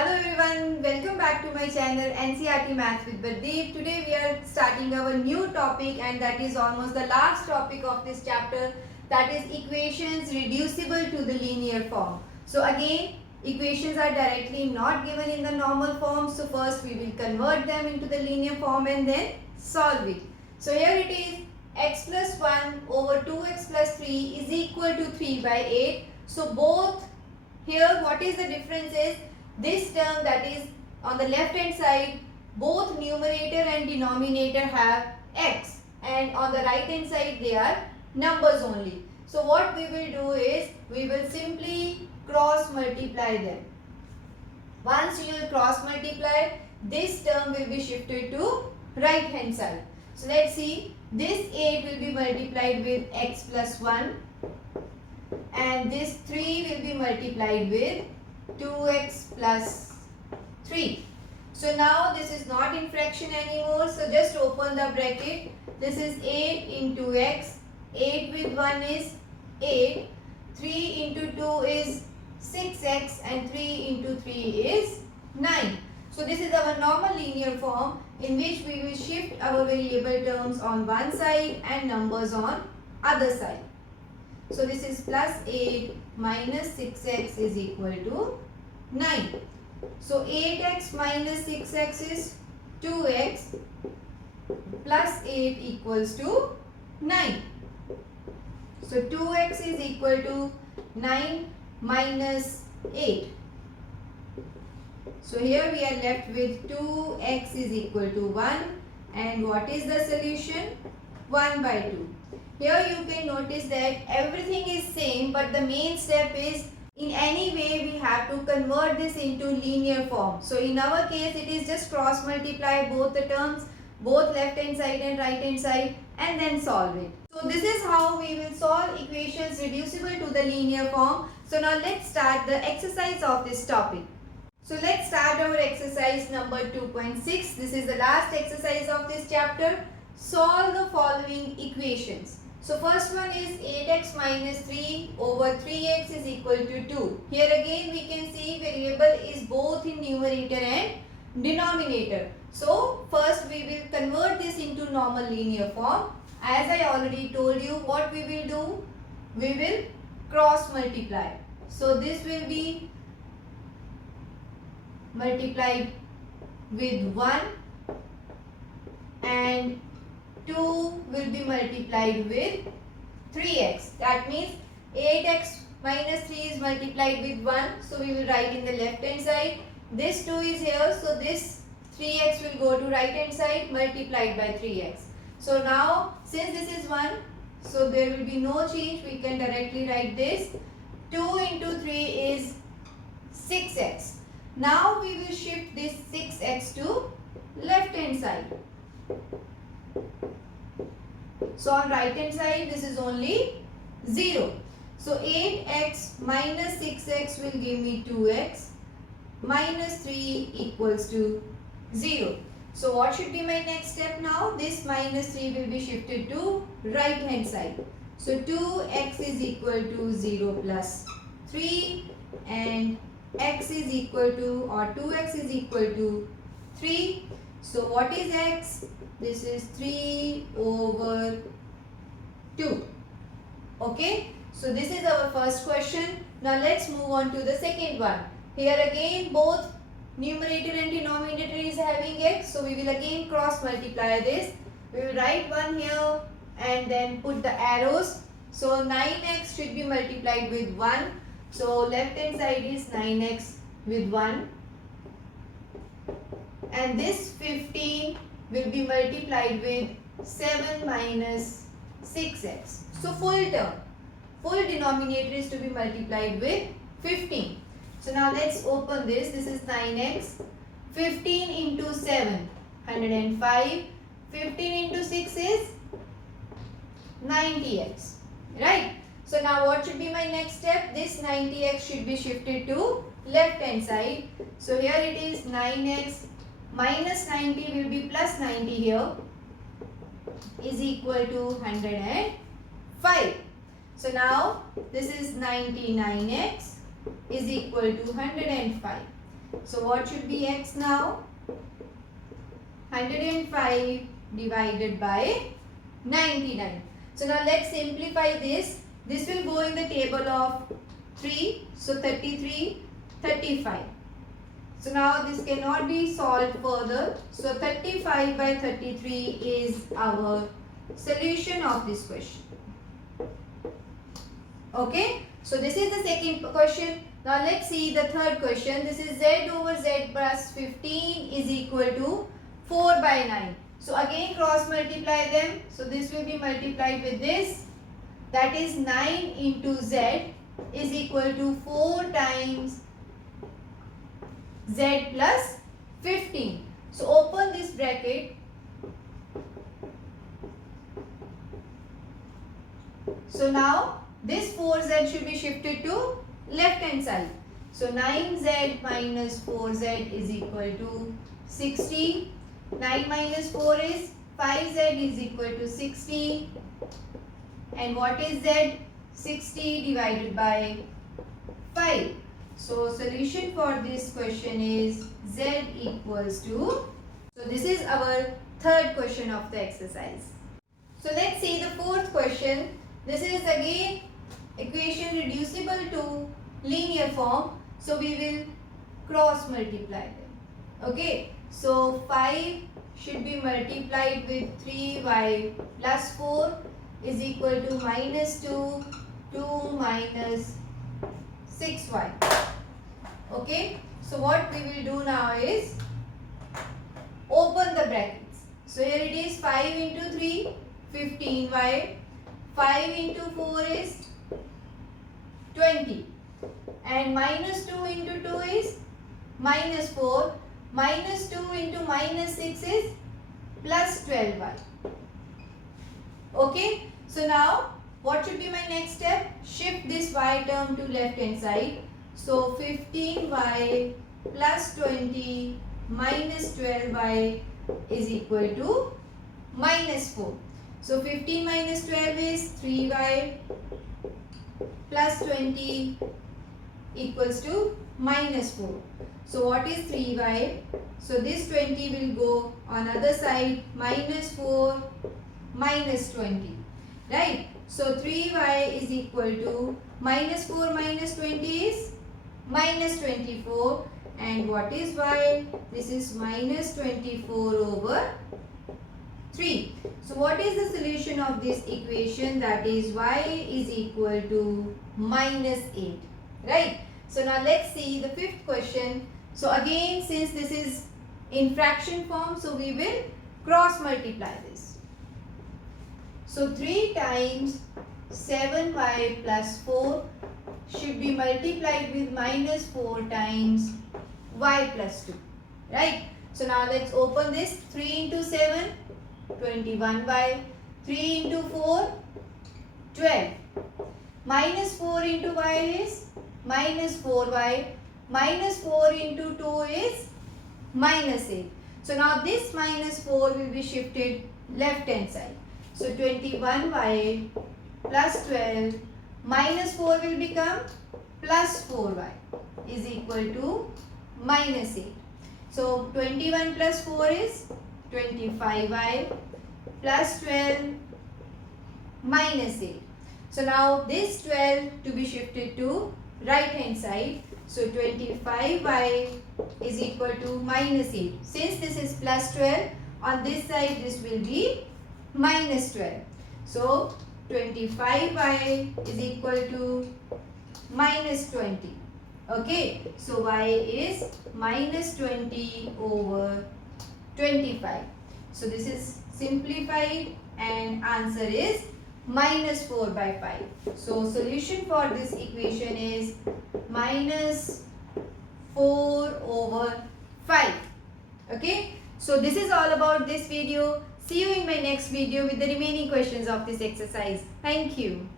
Hello everyone, welcome back to my channel NCERT Maths with Bardeep. Today we are starting our new topic and that is almost the last topic of this chapter, that is equations reducible to the linear form. So again, equations are directly not given in the normal form. So first we will convert them into the linear form and then solve it. So here it is, x plus 1 over 2x plus 3 is equal to 3 by 8. So both here what is the difference is, this term that is on the left hand side, both numerator and denominator have x, and on the right hand side they are numbers only. So what we will do is, we will simply cross multiply them. Once you will cross multiply, this term will be shifted to right hand side. So let's see, this 8 will be multiplied with x plus 1 and this 3 will be multiplied with 2x plus 3. So now this is not in fraction anymore. So just open the bracket. This is 8 into x. 8 with 1 is 8. 3 into 2 is 6x and 3 into 3 is 9. So this is our normal linear form in which we will shift our variable terms on one side and numbers on other side. So this is plus 8 minus 6x is equal to 9. So 8x minus 6x is 2x plus 8 equals to 9. So 2x is equal to 9 minus 8. So here we are left with 2x is equal to 1, and what is the solution? 1 by 2. Here you can notice that everything is same, but the main step is, in any way we have to convert this into linear form. So in our case it is just cross multiply both the terms, both left hand side and right hand side, and then solve it. So this is how we will solve equations reducible to the linear form. So now let's start the exercise of this topic. So let's start our exercise number 2.6. This is the last exercise of this chapter. Solve the following equations. So first one is 8x minus 3 over 3x is equal to 2. Here again we can see variable is both in numerator and denominator. So first we will convert this into normal linear form. As I already told you, what we will do? We will cross multiply. So this will be multiplied with 1 and 2 will be multiplied with 3x. That means 8x minus 3 is multiplied with 1. So we will write in the left hand side. This 2 is here. So this 3x will go to right hand side multiplied by 3x. So now since this is 1, so there will be no change. We can directly write this. 2 into 3 is 6x. Now we will shift this 6x to left hand side. So on right hand side this is only 0. So 8x minus 6x will give me 2x minus 3 equals to 0. So what should be my next step now? This minus 3 will be shifted to right hand side. So 2x is equal to 0 plus 3 and x is equal to, or 2x is equal to 3. So what is x? This is 3 over 2. Okay. So this is our first question. Now let's move on to the second one. Here again both numerator and denominator is having x. So we will again cross multiply this. We will write 1 here and then put the arrows. So 9x should be multiplied with 1. So left hand side is 9x with 1. And this 15 will be multiplied with 7 minus 6x. So full term, full denominator is to be multiplied with 15. So now let's open this. This is 9x. 15 into 7, 105. 15 into 6 is 90x. Right? So now what should be my next step? This 90x should be shifted to left hand side. So here it is 9x minus 90 will be plus 90 here is equal to 105. So now this is 99x is equal to 105. So what should be x now? 105 divided by 99. So now let's simplify this. This will go in the table of 3. So 33, 35. So now this cannot be solved further. So 35 by 33 is our solution of this question. Okay. So this is the second question. Now let's see the third question. This is z over z plus 15 is equal to 4 by 9. So again cross multiply them. So this will be multiplied with this. That is 9 into z is equal to 4 times z plus 15. So open this bracket. So now this 4z should be shifted to left hand side. So 9z minus 4z is equal to 60. 9 minus 4 is 5z is equal to 60. And what is z? 60 divided by 5. So solution for this question is z equals to. So this is our third question of the exercise. So let's see the fourth question. This is again equation reducible to linear form. So we will cross multiply them. Okay. So 5 should be multiplied with 3y plus 4 is equal to minus 2, 2 minus 6y. Okay. So what we will do now is open the brackets. So here it is 5 into 3, 15y. 5 into 4 is 20. And minus 2 into 2 is minus 4. Minus 2 into minus 6 is plus 12y. Okay. So now what should be my next step? Shift this y term to left hand side. So 15y plus 20 minus 12y is equal to minus 4. So 15 minus 12 is 3y plus 20 equals to minus 4. So what is 3y? So this 20 will go on other side, minus 4 minus 20. Right? So 3y is equal to minus 4 minus 20 is minus 24. And what is y? This is minus 24 over 3. So what is the solution of this equation? That is y is equal to minus 8. Right? So now let's see the fifth question. So again, since this is in fraction form, so we will cross multiply this. So 3 times 7y plus 4 should be multiplied with minus 4 times y plus 2. Right? So now let's open this. 3 into 7, 21y. 3 into 4, 12. Minus 4 into y is minus 4y. Minus 4 into 2 is minus 8. So now this minus 4 will be shifted left hand side. So 21y plus 12 minus 4 will become plus 4y is equal to minus 8. So 21 plus 4 is 25y plus 12 minus 8. So now this 12 to be shifted to right hand side. So 25y is equal to minus 8. Since this is plus 12, on this side this will be minus 12. So 25y is equal to minus 20. Okay. So y is minus 20 over 25. So this is simplified and answer is minus 4 by 5. So solution for this equation is minus 4 over 5. Okay. So this is all about this video. See you in my next video with the remaining questions of this exercise. Thank you.